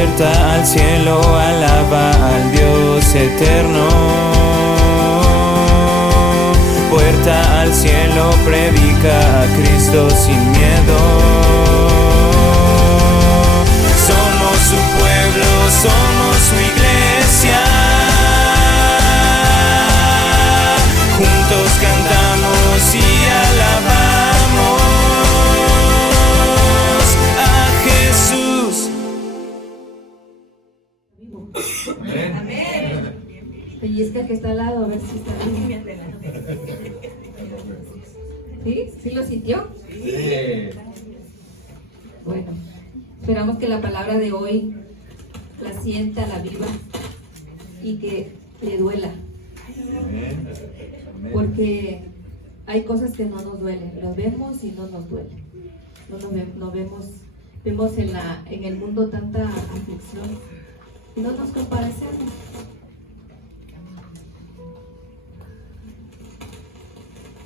Puerta al cielo, alaba al Dios eterno. Puerta al cielo, predica a Cristo sin miedo. Somos su pueblo, somos su iglesia. Juntos cantamos y alabamos a Jesús. Amén. Pellizca que está al lado, a ver si está bien. ¿Sí? ¿Sí lo sintió? Sí. Bueno, esperamos que la palabra de hoy la sienta, la viva y que le duela. Amén. Porque hay cosas que no nos duelen, las vemos y no nos duelen. No vemos en el mundo tanta aflicción y no nos compadecemos.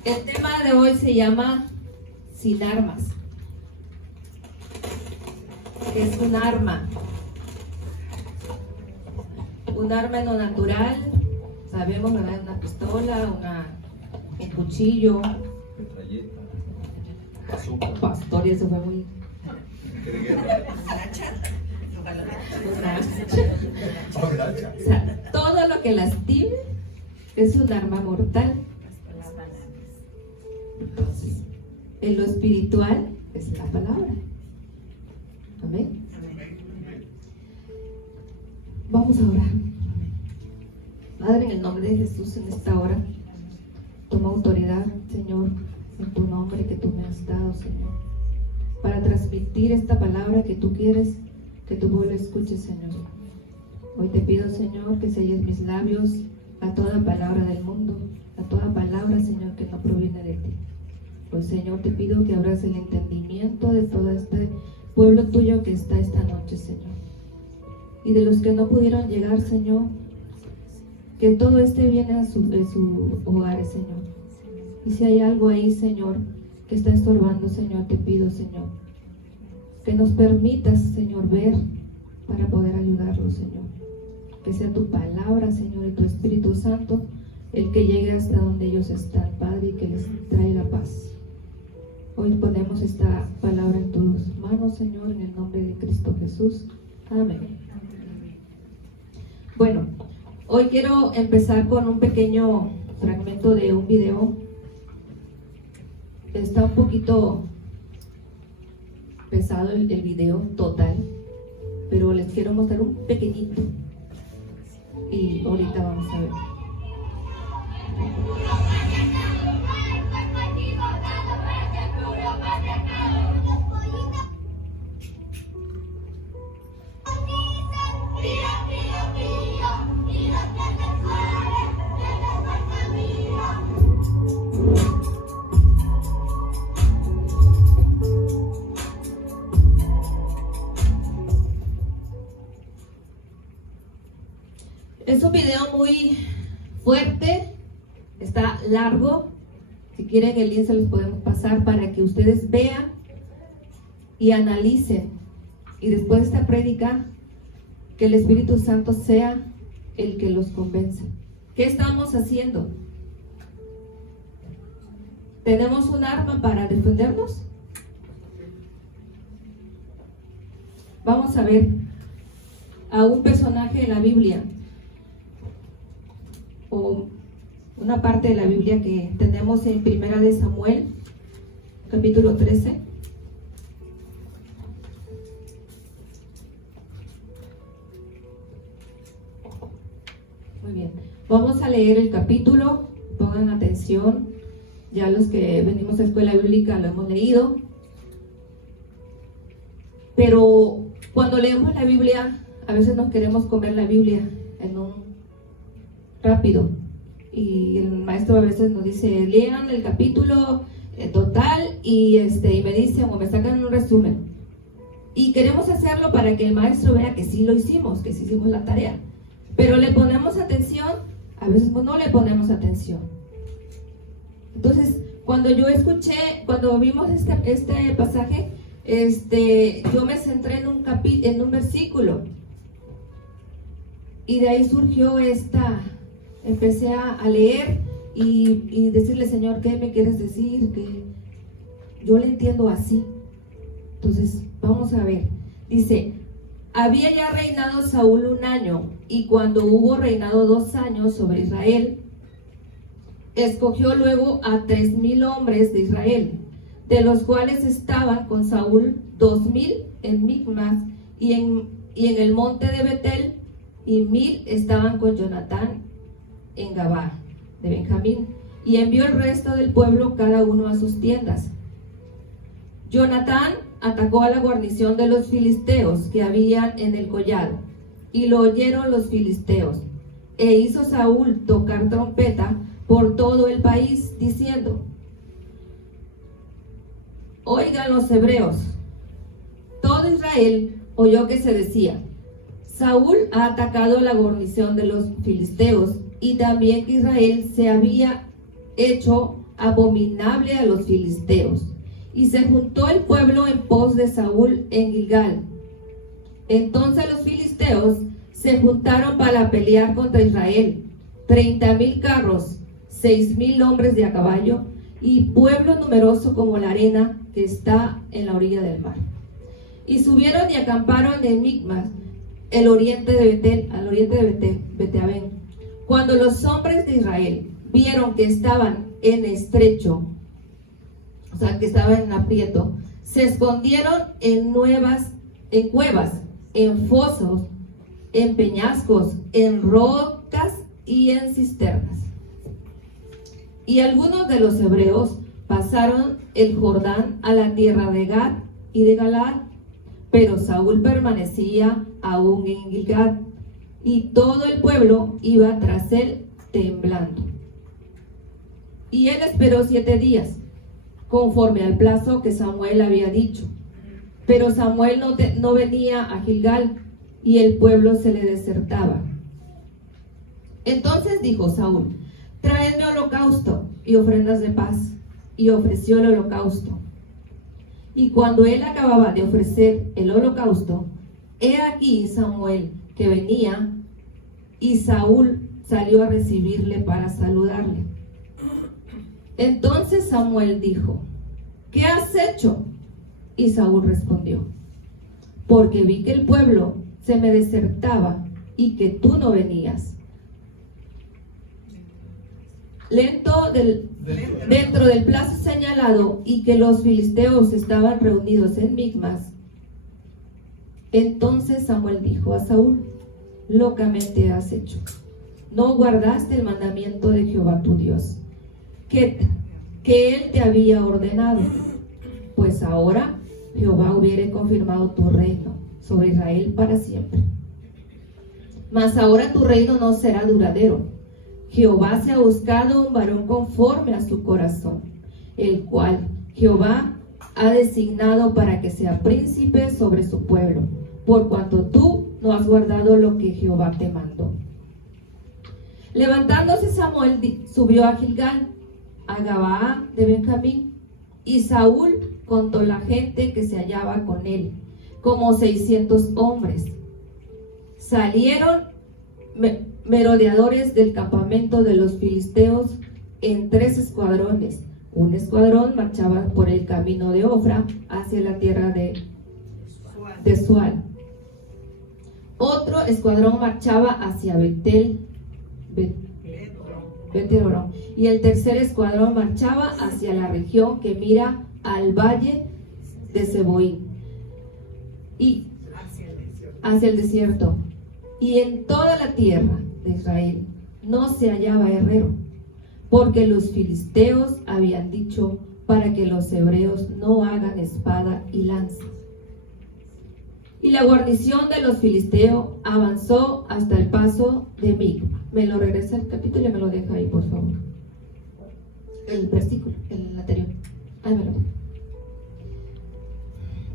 El tema de hoy se llama Sin armas. ¿Qué es un arma? Un arma en lo natural, sabemos, ¿verdad? Una pistola, un cuchillo. Metralleta. Azúcar. Pastor, y eso fue muy... O sea, todo lo que lastime es un arma mortal. Entonces, en lo espiritual es la palabra. Amén. Vamos a orar. Padre, en el nombre de Jesús, en esta hora, toma autoridad, Señor, en tu nombre que tú me has dado, Señor, para transmitir esta palabra que tú quieres que tu pueblo escuche, Señor. Hoy te pido, Señor, que selles mis labios a toda palabra del mundo, a toda palabra, Señor, que no proviene de ti. Pues, Señor, te pido que abras el entendimiento de todo este pueblo tuyo que está esta noche, Señor. Y de los que no pudieron llegar, Señor, que todo esté bien a sus hogares, Señor. Y si hay algo ahí, Señor, que está estorbando, Señor, te pido, Señor, que nos permitas, Señor, ver para poder ayudarlos, Señor. Que sea tu palabra, Señor, y tu Espíritu Santo el que llegue hasta donde ellos están, Padre, y que les traiga paz. Hoy ponemos esta palabra en tus manos, Señor, en el nombre de Cristo Jesús. Amén. Bueno, hoy quiero empezar con un pequeño fragmento de un video. Está un poquito pesado el video total, pero les quiero mostrar un pequeñito y ahorita vamos a ver. Es un video muy fuerte, está largo. Si quieren el link se los podemos pasar para que ustedes vean y analicen. Y después de esta prédica, que el Espíritu Santo sea el que los convenza. ¿Qué estamos haciendo? ¿Tenemos un arma para defendernos? Vamos a ver a un personaje de la Biblia, o una parte de la Biblia que tenemos en Primera de Samuel, capítulo 13. Muy bien, vamos a leer el capítulo, pongan atención, ya los que venimos a escuela bíblica lo hemos leído, pero cuando leemos la Biblia, a veces nos queremos comer la Biblia en un rápido, y el maestro a veces nos dice, lean el capítulo total y me dicen o me sacan un resumen, y queremos hacerlo para que el maestro vea que sí lo hicimos, que sí hicimos la tarea, pero le ponemos atención, a veces no le ponemos atención. Entonces, cuando vimos este pasaje, yo me centré en un versículo, Y de ahí surgió empecé a leer y decirle, Señor, ¿qué me quieres decir? Que yo le entiendo así. Entonces, vamos a ver. Dice, había ya reinado Saúl 1 año, y cuando hubo reinado 2 años sobre Israel, escogió luego a 3,000 hombres de Israel, de los cuales estaban con Saúl 2,000 en Micmas y en el monte de Betel, y 1,000 estaban con Jonatán en Gabá de Benjamín, y envió el resto del pueblo cada uno a sus tiendas. Jonatán atacó a la guarnición de los filisteos que habían en el collado, y lo oyeron los filisteos, e hizo Saúl tocar trompeta por todo el país, diciendo: oigan los hebreos. Todo Israel oyó que se decía: Saúl ha atacado la guarnición de los filisteos, y también que Israel se había hecho abominable a los filisteos. Y se juntó el pueblo en pos de Saúl en Gilgal. Entonces los filisteos se juntaron para pelear contra Israel, 30,000 carros, 6,000 hombres de a caballo, y pueblo numeroso como la arena que está en la orilla del mar. Y subieron y acamparon en Micmas, al oriente de Beteabén. Cuando los hombres de Israel vieron que estaban en estrecho, o sea, que estaban en aprieto, se escondieron en cuevas, en fosos, en peñascos, en rocas y en cisternas. Y algunos de los hebreos pasaron el Jordán a la tierra de Gad y de Galaad, pero Saúl permanecía aún en Gilgal, y todo el pueblo iba tras él temblando. Y él esperó 7 días, conforme al plazo que Samuel había dicho. Pero Samuel no venía a Gilgal, y el pueblo se le desertaba. Entonces dijo Saúl: traedme holocausto y ofrendas de paz. Y ofreció el holocausto. Y cuando él acababa de ofrecer el holocausto, he aquí Samuel que venía, y Saúl salió a recibirle para saludarle. Entonces Samuel dijo: ¿qué has hecho? Y Saúl respondió: porque vi que el pueblo se me desertaba y que tú no venías. Dentro del plazo señalado, y que los filisteos estaban reunidos en Micmas. Entonces Samuel dijo a Saúl: locamente has hecho. No guardaste el mandamiento de Jehová tu Dios, que él te había ordenado. Pues ahora Jehová hubiere confirmado tu reino sobre Israel para siempre. Mas ahora tu reino no será duradero. Jehová se ha buscado un varón conforme a su corazón, el cual Jehová ha designado para que sea príncipe sobre su pueblo, por cuanto tú no has guardado lo que Jehová te mandó. Levantándose Samuel subió a Gilgal, a Gabaa de Benjamín, y Saúl contó la gente que se hallaba con él, como 600 hombres. Salieron merodeadores del campamento de los filisteos en 3 escuadrones. Un escuadrón marchaba por el camino de Ofra hacia la tierra de Sual. Otro escuadrón marchaba hacia Betel, y el tercer escuadrón marchaba hacia la región que mira al valle de Seboín y hacia el desierto. Y en toda la tierra de Israel no se hallaba herrero, porque los filisteos habían dicho para que los hebreos no hagan espada y lanza. Y la guarnición de los filisteos avanzó hasta el paso de Micma. Me lo regresa el capítulo y me lo deja ahí, por favor. El versículo, el anterior. Ahí me lo deja.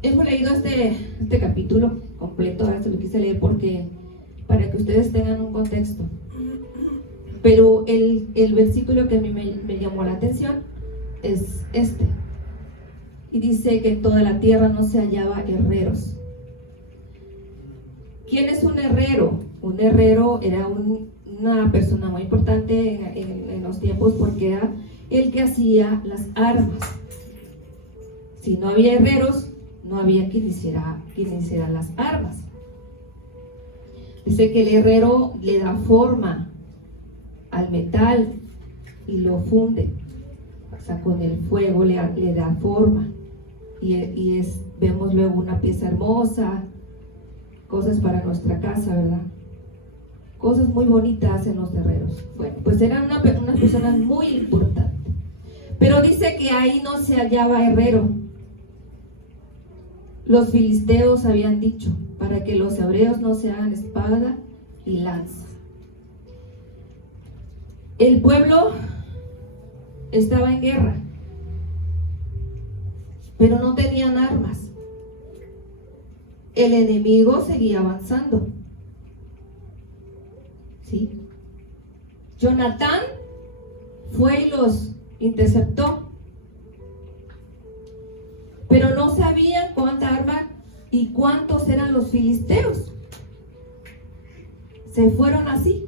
Hemos leído este capítulo completo. Ahora se lo quise leer para que ustedes tengan un contexto. Pero el versículo que a mí me llamó la atención es este. Y dice que en toda la tierra no se hallaba herreros. ¿Quién es un herrero? Un herrero era una persona muy importante en los tiempos porque era el que hacía las armas. Si no había herreros, no había quien hiciera las armas. Dice que el herrero le da forma al metal y lo funde. O sea, con el fuego le da forma. Y vemos luego una pieza hermosa, cosas para nuestra casa, ¿verdad? Cosas muy bonitas en los herreros. Bueno, pues eran unas personas muy importantes. Pero dice que ahí no se hallaba herrero. Los filisteos habían dicho, para que los hebreos no se hagan espada y lanza. El pueblo estaba en guerra, pero no tenían armas. El enemigo seguía avanzando. ¿Sí? Jonatán fue y los interceptó, pero no sabían cuánta arma y cuántos eran los filisteos. Se fueron así.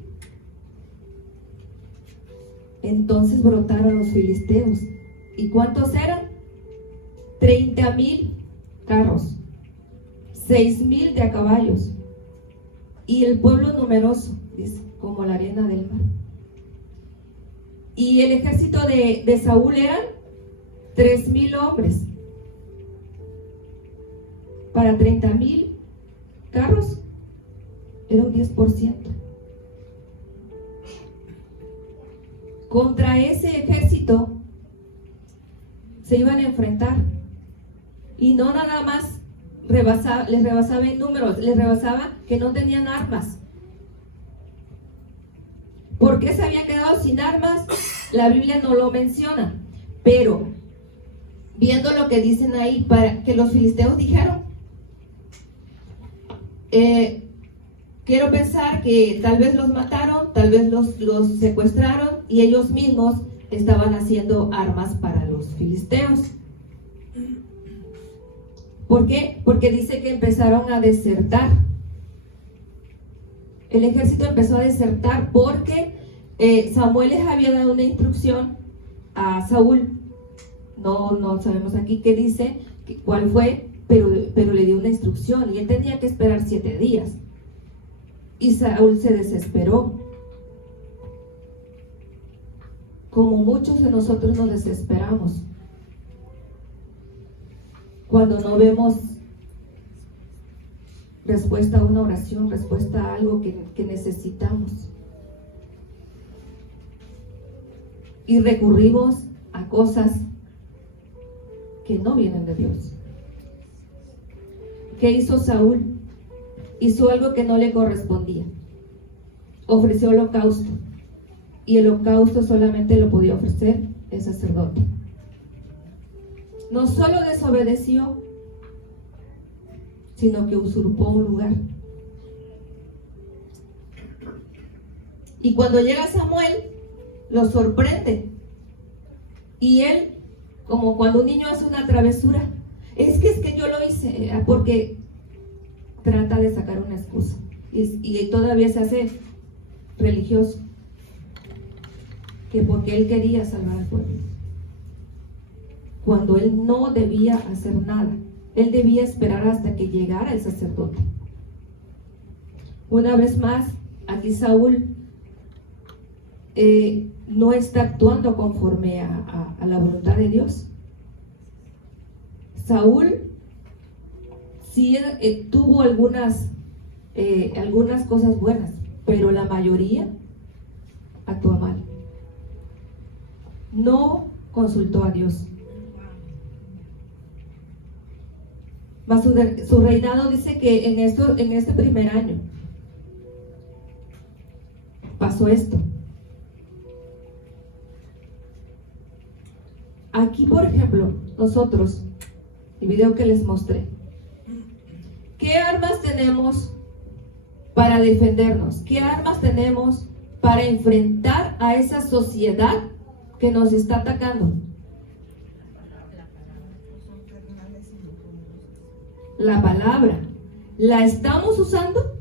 Entonces brotaron los filisteos. ¿Y cuántos eran? 30,000 carros, 6,000 de a caballos, y el pueblo numeroso, dice, como la arena del mar. Y el ejército de Saúl eran 3,000 hombres. Para 30,000 carros era un 10%. Contra ese ejército se iban a enfrentar. Y no nada más les rebasaba en números, les rebasaba que no tenían armas. ¿Por qué se habían quedado sin armas? La Biblia no lo menciona. Pero, viendo lo que dicen ahí, para que los filisteos dijeron, quiero pensar que tal vez los mataron, tal vez los secuestraron y ellos mismos estaban haciendo armas para los filisteos. ¿Por qué? Porque dice que empezaron a desertar. El ejército empezó a desertar porque Samuel les había dado una instrucción a Saúl. No sabemos aquí qué dice, cuál fue, pero le dio una instrucción y él tenía que esperar 7 días. Y Saúl se desesperó. Como muchos de nosotros nos desesperamos cuando no vemos respuesta a una oración, respuesta a algo que necesitamos. Y recurrimos a cosas que no vienen de Dios. ¿Qué hizo Saúl? Hizo algo que no le correspondía. Ofreció holocausto. Y el holocausto solamente lo podía ofrecer el sacerdote. No solo desobedeció, sino que usurpó un lugar. Y cuando llega Samuel, lo sorprende. Y él, como cuando un niño hace una travesura, es que yo lo hice, porque trata de sacar una excusa. Y todavía se hace religioso, que porque él quería salvar al pueblo, cuando él no debía hacer nada. Él debía esperar hasta que llegara el sacerdote. Una vez más, aquí Saúl no está actuando conforme a la voluntad de Dios. Saúl sí tuvo algunas cosas buenas, pero la mayoría actuó mal. No consultó a Dios. Mas su reinado, dice que en este primer año pasó esto. Aquí, por ejemplo, nosotros, el video que les mostré, ¿qué armas tenemos para defendernos? ¿Qué armas tenemos para enfrentar a esa sociedad que nos está atacando? La palabra. ¿La estamos usando?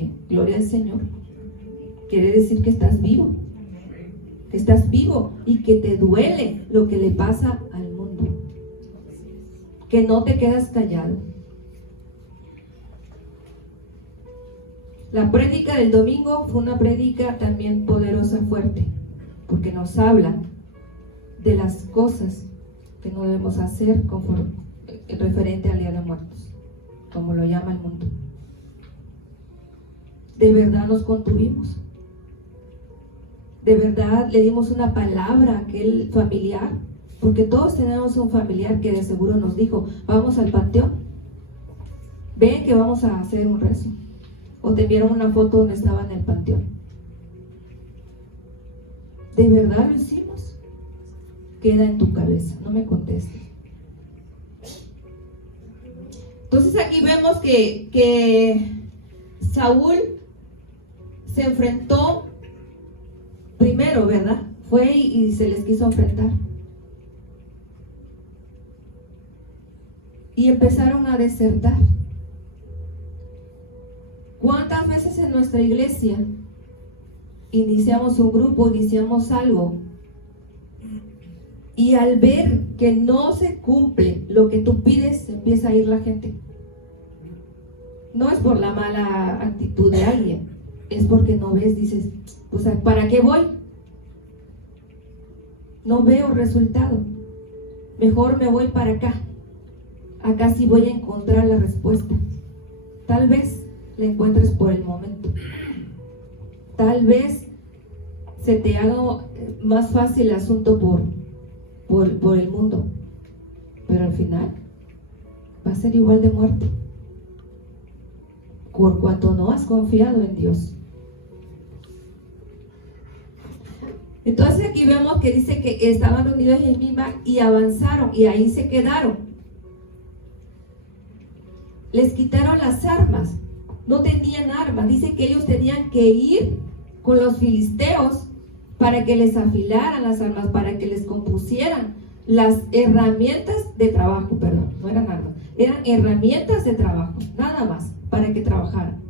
Amén. Gloria al Señor. Quiere decir que estás vivo. Que estás vivo y que te duele lo que le pasa al mundo. Que no te quedas callado. La prédica del domingo fue una prédica también poderosa, fuerte, porque nos habla de las cosas que no debemos hacer referente al Día de Muertos, como lo llama el mundo. ¿De verdad nos contuvimos? ¿De verdad le dimos una palabra a aquel familiar? Porque todos tenemos un familiar que de seguro nos dijo, vamos al panteón, ven que vamos a hacer un rezo. O te vieron una foto donde estaba en el panteón. ¿De verdad lo hicimos? Queda en tu cabeza, no me contestes. Entonces aquí vemos que Saúl se enfrentó primero, ¿verdad? Fue y se les quiso enfrentar. Y empezaron a desertar. ¿Cuántas veces en nuestra iglesia iniciamos un grupo, iniciamos algo, y al ver que no se cumple lo que tú pides, empieza a ir la gente? No es por la mala actitud de alguien, es porque no ves, dices, pues ¿para qué voy? No veo resultado, mejor me voy para acá. Acá sí voy a encontrar la respuesta. Tal vez la encuentres por el momento. Tal vez se te haga más fácil el asunto por el mundo, pero al final va a ser igual de muerte, por cuanto no has confiado en Dios. Entonces aquí vemos que dice que estaban reunidos en Misma y avanzaron y ahí se quedaron. Les quitaron las armas, no tenían armas. Dice que ellos tenían que ir con los filisteos para que les afilaran las armas, para que les compusieran las herramientas de trabajo, perdón, no eran armas, eran herramientas de trabajo, nada más, para que trabajaran.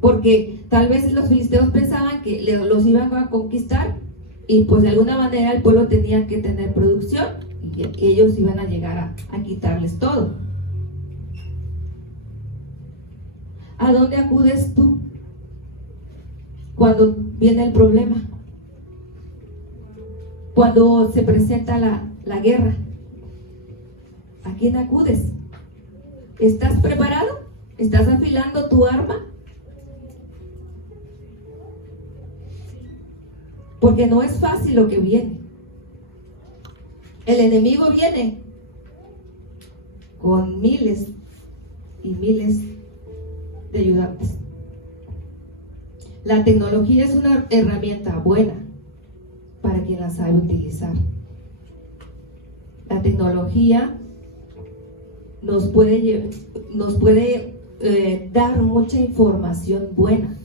Porque tal vez los filisteos pensaban que los iban a conquistar y pues de alguna manera el pueblo tenía que tener producción y ellos iban a llegar a quitarles todo. ¿A dónde acudes tú cuando viene el problema? Cuando se presenta la guerra, ¿a quién acudes? ¿Estás preparado? ¿Estás afilando tu arma? Porque no es fácil lo que viene. El enemigo viene con miles y miles de ayudantes. La tecnología es una herramienta buena para quien la sabe utilizar. La tecnología nos puede dar mucha información buena,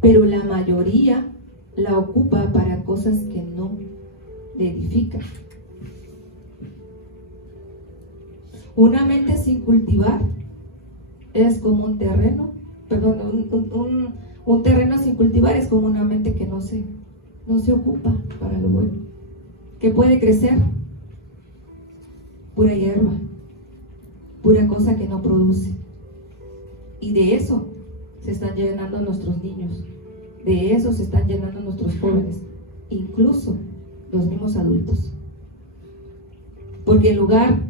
pero la mayoría la ocupa para cosas que no le edifican. Una mente sin cultivar es como un terreno, un terreno sin cultivar es como una mente que no se ocupa para lo bueno. ¿Qué puede crecer? Pura hierba, pura cosa que no produce. Y de eso se están llenando nuestros niños, de eso se están llenando nuestros jóvenes, incluso los mismos adultos. Porque en lugar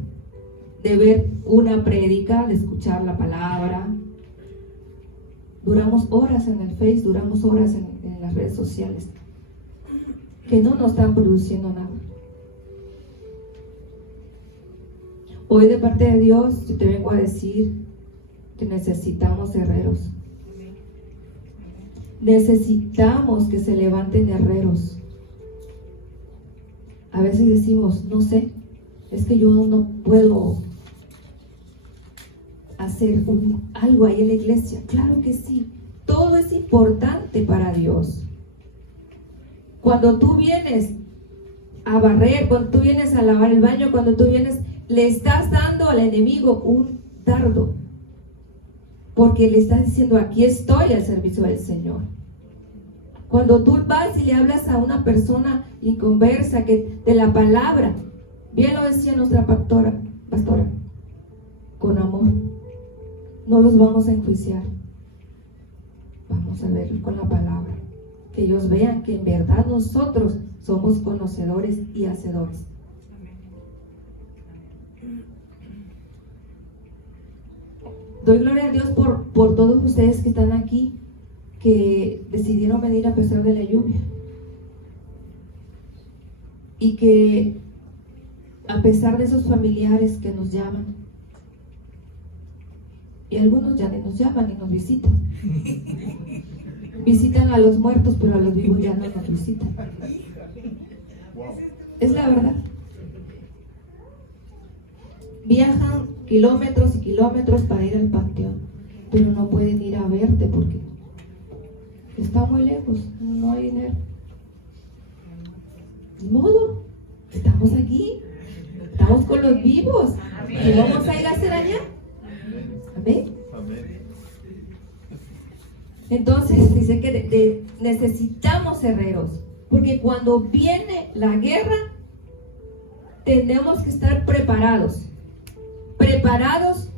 de ver una prédica, de escuchar la palabra, duramos horas en el Face, duramos horas en las redes sociales que no nos están produciendo nada. Hoy de parte de Dios yo te vengo a decir que necesitamos guerreros. Necesitamos que se levanten guerreros. A veces decimos, no sé, es que yo no puedo hacer algo ahí en la iglesia. Claro que sí, todo es importante para Dios. Cuando tú vienes a barrer, cuando tú vienes a lavar el baño, cuando tú vienes, le estás dando al enemigo un dardo. porque le estás diciendo, aquí estoy al servicio del Señor. Cuando tú vas y le hablas a una persona y conversa que de la palabra, bien lo decía nuestra pastora, con amor, no los vamos a enjuiciar, vamos a verlos con la palabra, que ellos vean que en verdad nosotros somos conocedores y hacedores. Doy gloria a Dios por todos ustedes que están aquí, que decidieron venir a pesar de la lluvia, y que a pesar de esos familiares que nos llaman, y algunos ya ni nos llaman ni nos visitan, visitan a los muertos, pero a los vivos ya no nos visitan. Es la verdad. Viajan kilómetros y kilómetros para ir al panteón, pero no pueden ir a verte porque está muy lejos, no hay dinero. Ni modo, estamos aquí, estamos con los vivos. ¿Qué vamos a ir a hacer allá? Amén. Entonces dice que necesitamos herreros, porque cuando viene la guerra tenemos que estar preparados. Preparados,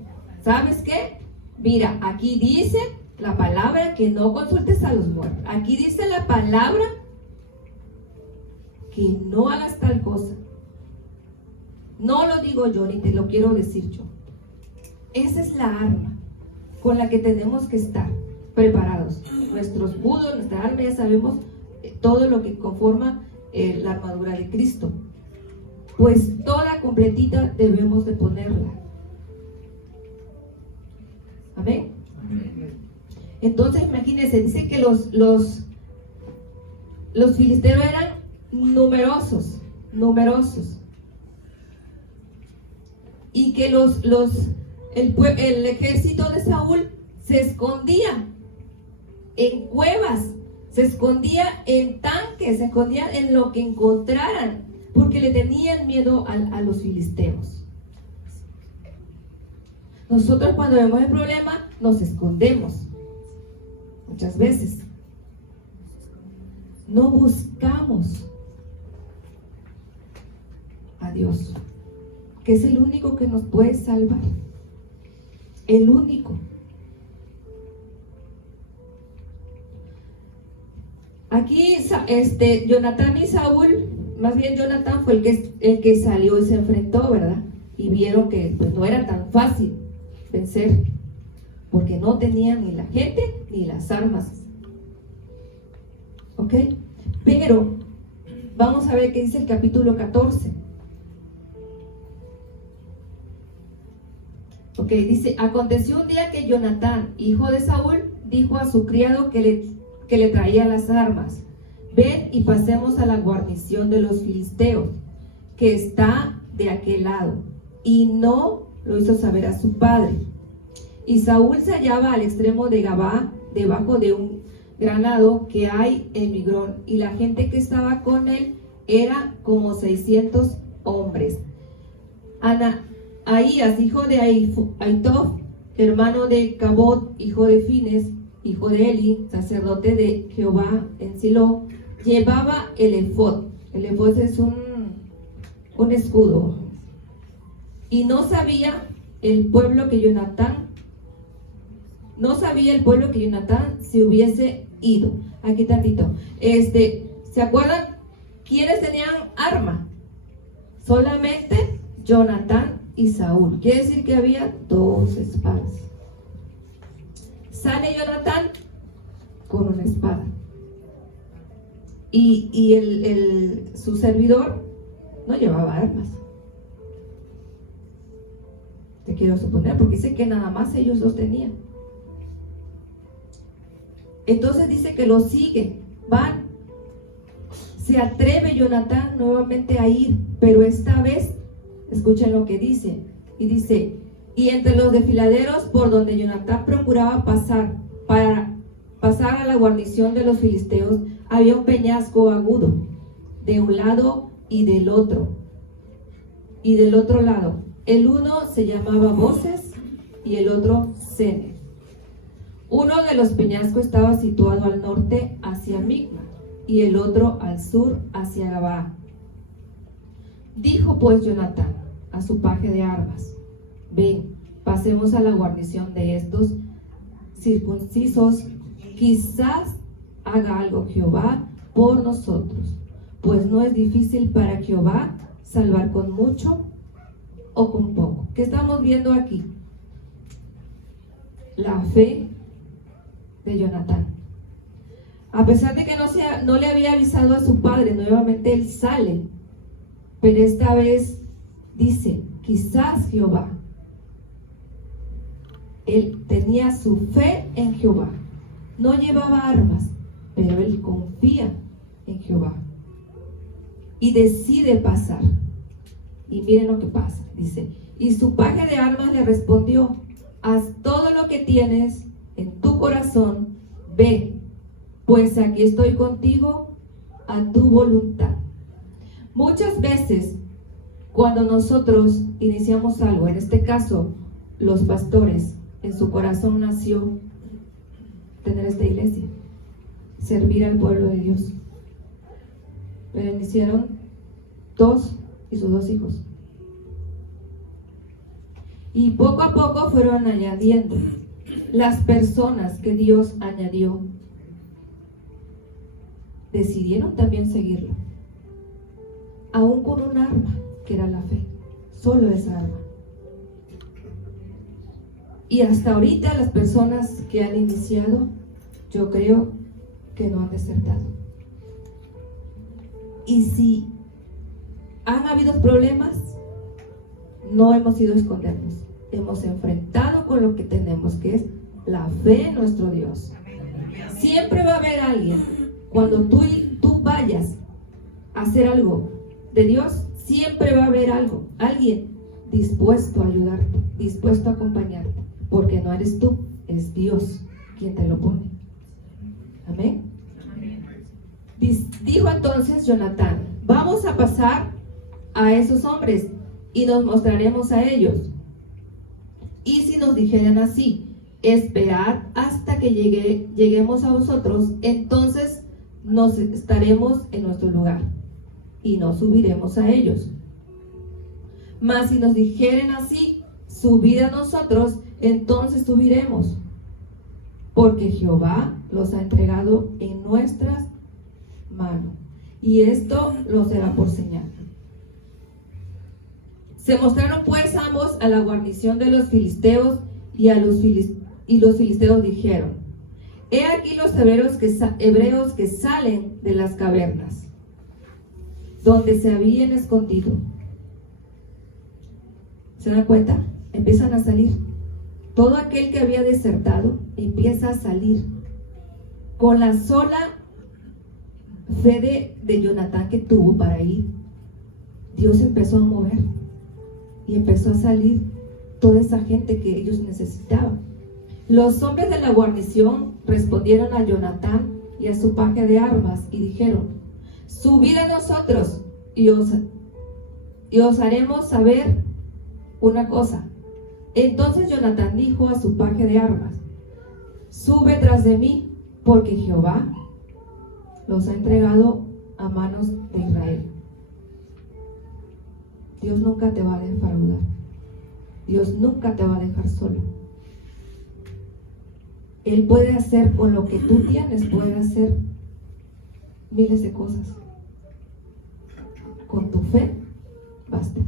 ¿sabes qué? Mira, aquí dice la palabra que no consultes a los muertos. Aquí dice la palabra que no hagas tal cosa. No lo digo yo, ni te lo quiero decir yo. Esa es la arma con la que tenemos que estar preparados. Nuestros escudos, nuestra arma, ya sabemos todo lo que conforma la armadura de Cristo. Pues toda completita debemos de ponerla. Amén. Entonces imagínense, dice que los filisteos eran numerosos, y que el ejército de Saúl se escondía en cuevas, se escondía en tanques, se escondía en lo que encontraran, porque le tenían miedo a los filisteos. Nosotros cuando vemos el problema nos escondemos muchas veces, no buscamos a Dios, que es el único que nos puede salvar, el único. Aquí Jonatán y Saúl, más bien Jonatán fue el que salió y se enfrentó, ¿verdad? Y vieron que pues no era tan fácil vencer, porque no tenían ni la gente ni las armas. ¿Ok? Pero vamos a ver qué dice el capítulo 14. Ok, dice: aconteció un día que Jonatán, hijo de Saúl, dijo a su criado que le traía las armas: ven y pasemos a la guarnición de los filisteos, que está de aquel lado. Y no lo hizo saber a su padre. Y Saúl se hallaba al extremo de Gabá, debajo de un granado que hay en Migrón, y la gente que estaba con él era como 600 hombres. Ahías, hijo de Ahitob, hermano de Cabot, hijo de Fines, hijo de Eli, sacerdote de Jehová en Silo, llevaba el efod. El efod es un escudo. Y no sabía el pueblo que Jonatán se hubiese ido. Aquí tantito. ¿Se acuerdan quiénes tenían arma? Solamente Jonatán y Saúl. Quiere decir que había 2 espadas. Sale Jonatán con una espada. Y su servidor no llevaba armas. Te quiero suponer, porque dice que nada más ellos 2 tenían. Entonces dice que los sigue, van. Se atreve Jonatán nuevamente a ir, pero esta vez, escuchen lo que dice. Y dice: y entre los desfiladeros por donde Jonatán procuraba pasar, para pasar a la guarnición de los filisteos, había un peñasco agudo, de un lado y del otro lado. El uno se llamaba Boses y el otro Sene. Uno de los peñascos estaba situado al norte hacia Micma y el otro al sur hacia Gabaa. Dijo pues Jonatán a su paje de armas: ven, pasemos a la guarnición de estos circuncisos, quizás haga algo Jehová por nosotros, pues no es difícil para Jehová salvar con mucho o con poco. ¿Qué estamos viendo aquí? La fe de Jonatán. A pesar de que no le había avisado a su padre, nuevamente él sale, pero esta vez dice: quizás Jehová. Él tenía su fe en Jehová. No llevaba armas, pero él confía en Jehová y decide pasar. Y miren lo que pasa, dice: y su paje de armas le respondió: haz todo lo que tienes en tu corazón, ve, pues aquí estoy contigo a tu voluntad. Muchas veces cuando nosotros iniciamos algo, en este caso los pastores, en su corazón nació tener esta iglesia, servir al pueblo de Dios, pero iniciaron 2 y sus 2 hijos, y poco a poco fueron añadiendo las personas que Dios añadió. Decidieron también seguirlo, aún con un arma que era la fe, solo esa arma. Y hasta ahorita las personas que han iniciado, yo creo que no han desertado. Y si han habido problemas, no hemos ido a escondernos, hemos enfrentado con lo que tenemos, que es la fe en nuestro Dios. Siempre va a haber alguien, cuando tú vayas a hacer algo de Dios, siempre va a haber alguien dispuesto a ayudarte, dispuesto a acompañarte, porque no eres tú, es Dios quien te lo pone. Amén. Dijo entonces Jonatán: vamos a pasar a esos hombres y nos mostraremos a ellos. Y si nos dijeran así: esperad hasta que lleguemos a vosotros, entonces nos estaremos en nuestro lugar y no subiremos a ellos. Mas si nos dijeren así: subid a nosotros, entonces subiremos, porque Jehová los ha entregado en nuestras manos, y esto lo será por señal. Se mostraron pues ambos a la guarnición de los filisteos, y los filisteos dijeron: he aquí los hebreos que salen de las cavernas donde se habían escondido. ¿Se dan cuenta? Empiezan a salir. Todo aquel que había desertado empieza a salir. Con la sola fe de Jonatán que tuvo para ir, Dios empezó a mover y empezó a salir toda esa gente que ellos necesitaban. Los hombres de la guarnición respondieron a Jonatán y a su paje de armas y dijeron: subid a nosotros y os haremos saber una cosa. Entonces Jonatán dijo a su paje de armas: sube tras de mí, porque Jehová los ha entregado a manos de Israel. Dios nunca te va a defraudar. Dios nunca te va a dejar solo. Él puede hacer con lo que tú tienes, puede hacer miles de cosas. Con tu fe basta.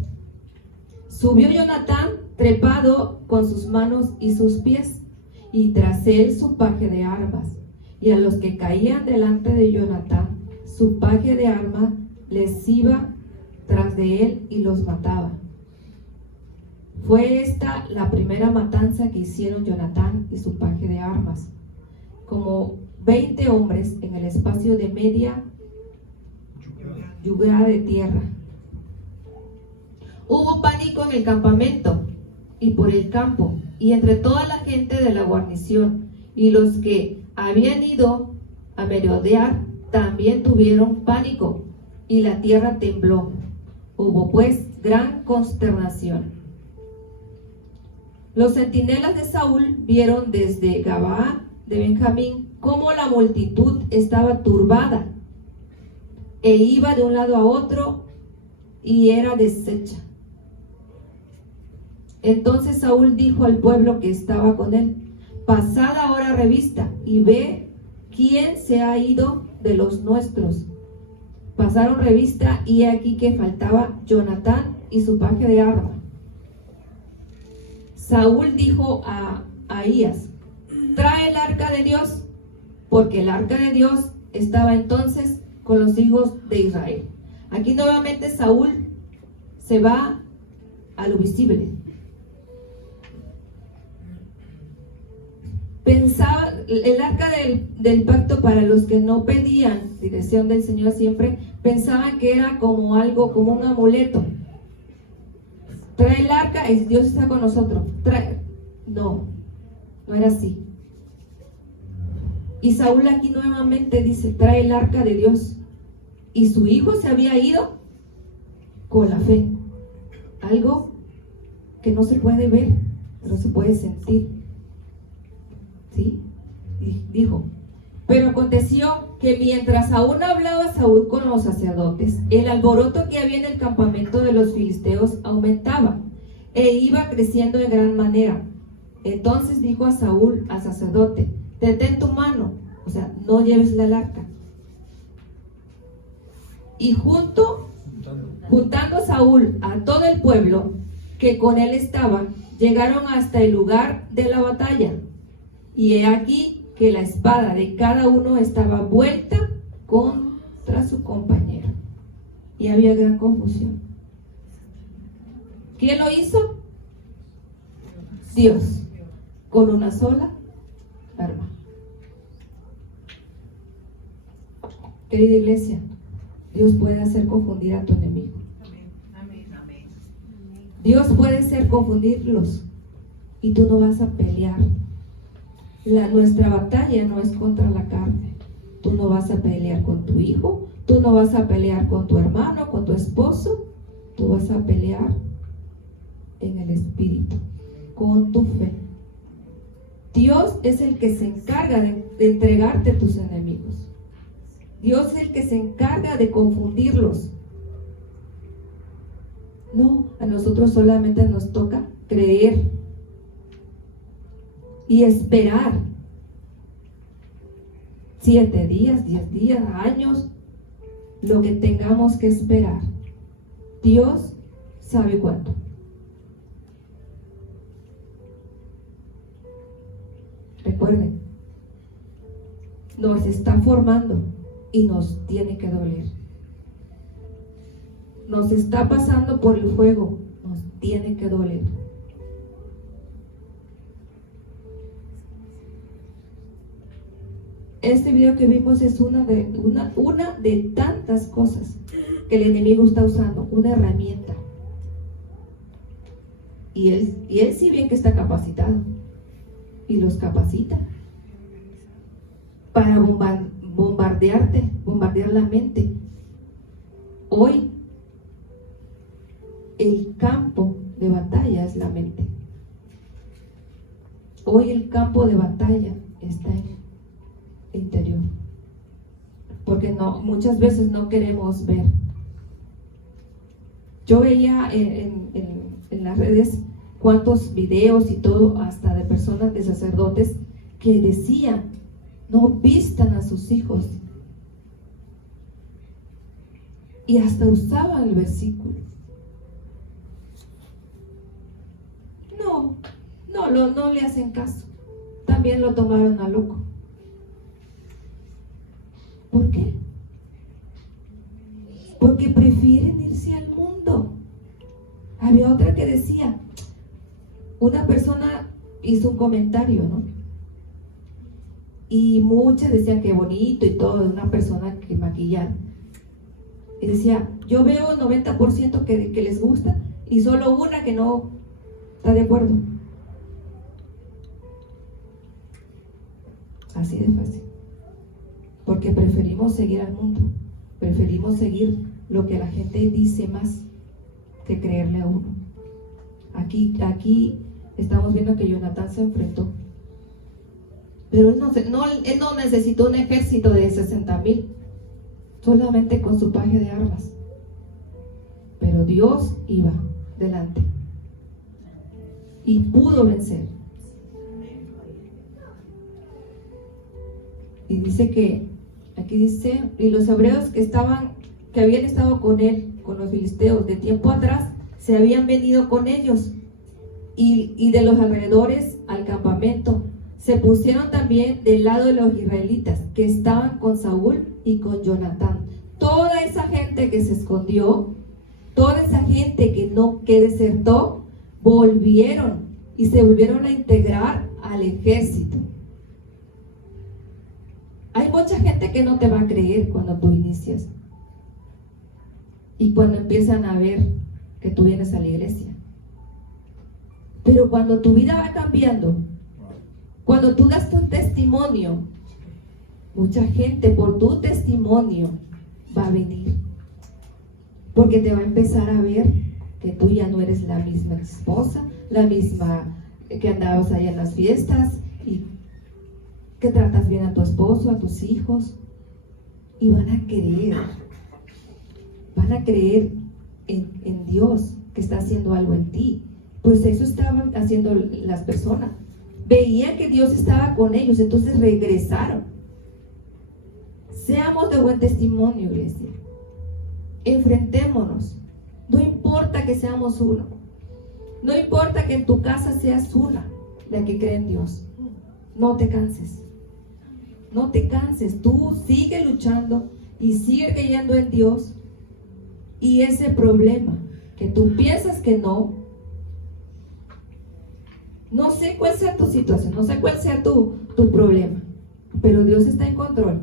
Subió Jonatán trepado con sus manos y sus pies, y tras él su paje de armas. Y a los que caían delante de Jonatán, su paje de armas les iba tras de él y los mataba. Fue esta la primera matanza que hicieron Jonatán y su paje de armas, como 20 hombres en el espacio de media yugada de tierra. Hubo pánico en el campamento y por el campo, y entre toda la gente de la guarnición, y los que habían ido a merodear también tuvieron pánico, y la tierra tembló. Hubo pues gran consternación. Los centinelas de Saúl vieron desde Gabaa de Benjamín cómo la multitud estaba turbada e iba de un lado a otro y era deshecha. Entonces Saúl dijo al pueblo que estaba con él: pasad ahora revista y ve quién se ha ido de los nuestros. Pasaron revista y he aquí que faltaba Jonatán y su paje de arma. Saúl dijo a Ahías: trae el arca de Dios, porque el arca de Dios estaba entonces con los hijos de Israel. Aquí nuevamente Saúl se va a lo visible. Pensaba, el arca del pacto, para los que no pedían dirección del Señor siempre, pensaban que era como algo, como un amuleto. Trae el arca y Dios está con nosotros. No era así. Y Saúl aquí nuevamente dice: trae el arca de Dios. Y su hijo se había ido con la fe. Algo que no se puede ver, pero se puede sentir. ¿Sí? Y dijo: pero aconteció que mientras aún hablaba Saúl con los sacerdotes, el alboroto que había en el campamento de los filisteos aumentaba e iba creciendo en gran manera. Entonces dijo a Saúl al sacerdote: detén tu mano, o sea, no lleves el arca. Y juntando Saúl a todo el pueblo que con él estaba, llegaron hasta el lugar de la batalla. Y he aquí que la espada de cada uno estaba vuelta contra su compañero. Y había gran confusión. ¿Quién lo hizo? Dios, con una sola arma. Querida iglesia, Dios puede hacer confundir a tu enemigo. Dios puede hacer confundirlos y tú no vas a pelear. Nuestra batalla no es contra la carne. Tú no vas a pelear con tu hijo, tú no vas a pelear con tu hermano, con tu esposo. Tú vas a pelear en el espíritu, con tu fe. Dios es el que se encarga de entregarte a tus enemigos. Dios es el que se encarga de confundirlos. No, a nosotros solamente nos toca creer y esperar 7 días, 10 días, años, lo que tengamos que esperar. Dios sabe cuánto. Recuerden, nos está formando y nos tiene que doler. Nos está pasando por el fuego, nos tiene que doler. Este video que vimos es una de tantas cosas que el enemigo está usando, una herramienta. Y él sí bien que está capacitado y los capacita para bombardearte, bombardear la mente. Hoy el campo de batalla es la mente. Hoy el campo de batalla está en el interior, porque muchas veces no queremos ver. Yo veía en las redes cuántos videos y todo, hasta de personas, de sacerdotes, que decían: no vistan a sus hijos, y hasta usaban el versículo. No le hacen caso. También lo tomaron a loco. ¿Por qué? Porque prefieren irse al mundo. Había otra que decía, una persona hizo un comentario, ¿no? Y muchas decían que bonito y todo, de una persona que maquillaba. Y decía: yo veo 90% que les gusta y solo una que no está de acuerdo. Así de fácil. Porque preferimos seguir al mundo, preferimos seguir lo que la gente dice más que creerle a uno. Aquí estamos viendo que Jonatán se enfrentó, Pero él no necesitó un ejército de 60,000, solamente con su paje de armas. Pero Dios iba delante y pudo vencer. Y dice que, aquí dice, y los hebreos que habían estado con él, con los filisteos, de tiempo atrás, se habían venido con ellos y de los alrededores al campamento. Se pusieron también del lado de los israelitas que estaban con Saúl y con Jonatán. Toda esa gente que se escondió, toda esa gente que desertó, volvieron y se volvieron a integrar al ejército. Hay mucha gente que no te va a creer cuando tú inicias y cuando empiezan a ver que tú vienes a la iglesia. Pero cuando tu vida va cambiando, cuando tú das tu testimonio, mucha gente por tu testimonio va a venir, porque te va a empezar a ver que tú ya no eres la misma esposa, la misma que andabas allá en las fiestas, y que tratas bien a tu esposo, a tus hijos, y van a creer en Dios que está haciendo algo en ti. Pues eso estaban haciendo las personas. Veían que Dios estaba con ellos, entonces regresaron. Seamos de buen testimonio, iglesia. Enfrentémonos. No importa que seamos uno. No importa que en tu casa seas una, la que cree en Dios. No te canses. No te canses. Tú sigue luchando y sigue creyendo en Dios. Y ese problema que tú piensas que no sé cuál sea tu situación, no sé cuál sea tu problema, pero Dios está en control.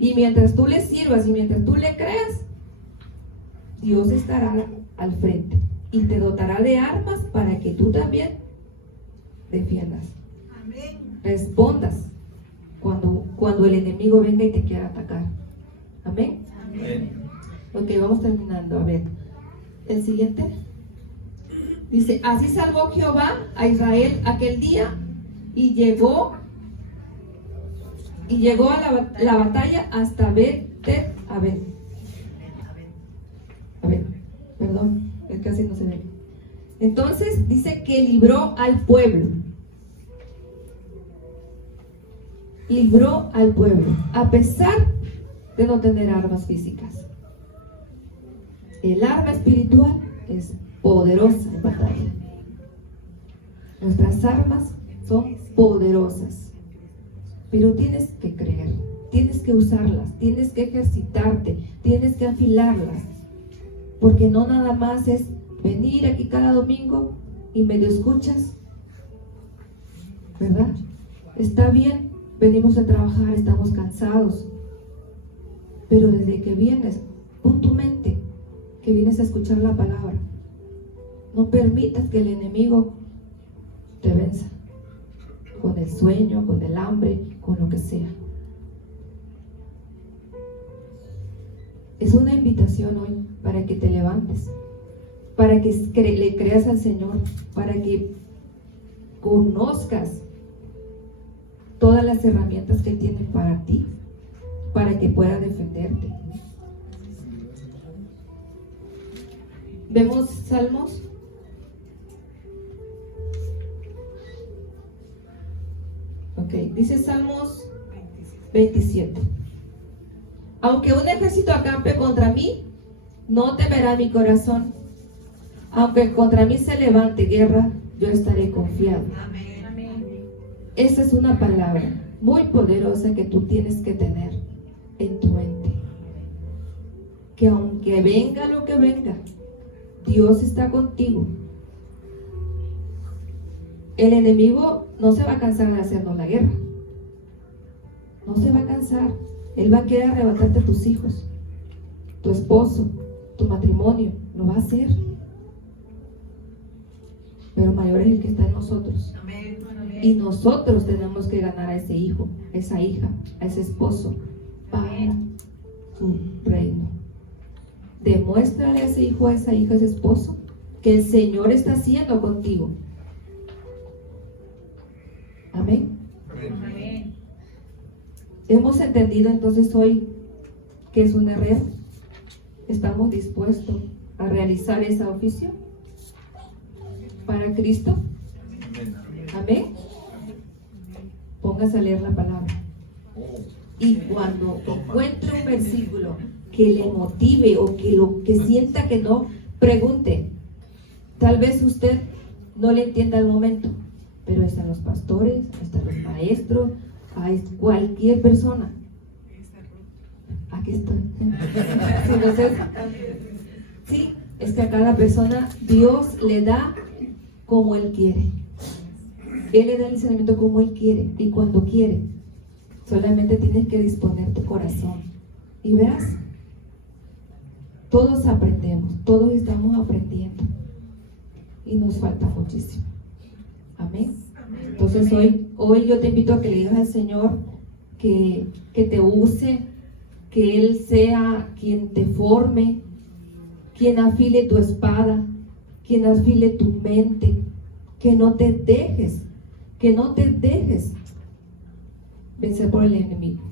Y mientras tú le sirvas y mientras tú le creas, Dios estará al frente y te dotará de armas para que tú también defiendas. Respondas cuando el enemigo venga y te quiera atacar. Amén. Ok, vamos terminando. A ver, el siguiente. Dice, así salvó Jehová a Israel aquel día y llegó a la batalla hasta Bet-Aven. A ver, perdón, casi no se ve. Entonces dice que libró al pueblo. Libró al pueblo, a pesar de no tener armas físicas. El arma espiritual es poderosa en batalla. Nuestras armas son poderosas, pero tienes que creer, tienes que usarlas, tienes que ejercitarte, tienes que afilarlas, porque no nada más es venir aquí cada domingo y medio escuchas, ¿verdad? Está bien, venimos a trabajar, estamos cansados, pero desde que vienes, pon tu mente que vienes a escuchar la palabra. No permitas que el enemigo te venza con el sueño, con el hambre, con lo que sea. Es una invitación hoy para que te levantes, para que le creas al Señor, para que conozcas todas las herramientas que Él tiene para ti, para que pueda defenderte. Vemos Salmos. Ok, dice Salmos 27. Aunque un ejército acampe contra mí, no temerá mi corazón. Aunque contra mí se levante guerra, yo estaré confiado. Esa es una palabra muy poderosa que tú tienes que tener en tu mente. Que aunque venga lo que venga, Dios está contigo. El enemigo no se va a cansar de hacernos la guerra. No se va a cansar. Él va a querer arrebatarte a tus hijos, tu esposo, tu matrimonio. Lo va a hacer. Pero mayor es el que está en nosotros. Y nosotros tenemos que ganar a ese hijo, a esa hija, a ese esposo, para su reino. Demuéstrale a ese hijo, a esa hija, a ese esposo, que el Señor está haciendo contigo. Amén. Hemos entendido entonces hoy que es un herrero. ¿Estamos dispuestos a realizar ese oficio para Cristo? Amén. Póngase a leer la palabra. Y cuando encuentre un versículo que le motive o que sienta que no, pregunte. Tal vez usted no le entienda al momento, pero están los pastores, están los maestros, hay cualquier persona. Aquí estoy. Entonces, sí, es que a cada persona Dios le da como Él quiere. Él le da el discernimiento como Él quiere y cuando quiere. Solamente tienes que disponer tu corazón. Y verás, todos aprendemos, todos estamos aprendiendo. Y nos falta muchísimo. Amén. Entonces hoy yo te invito a que le digas al Señor que te use, que Él sea quien te forme, quien afile tu espada, quien afile tu mente, que no te dejes vencer por el enemigo.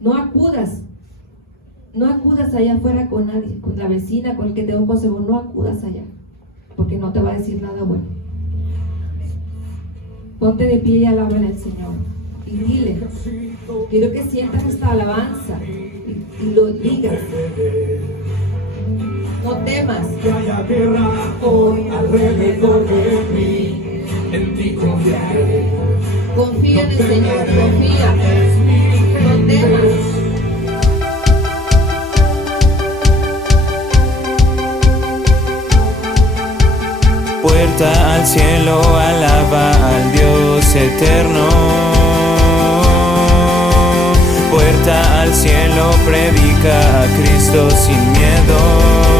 No acudas allá afuera con nadie, con la vecina, con el que te da un consejo, no acudas allá, porque no te va a decir nada bueno. Ponte de pie y alábale al Señor y dile, quiero que sientas esta alabanza y lo digas. No temas. Que haya guerra hoy alrededor de mí, en ti confiaré. Confía en el Señor, confía. No temas. Puerta al cielo, alaba al Dios eterno. Puerta al cielo, predica a Cristo sin miedo.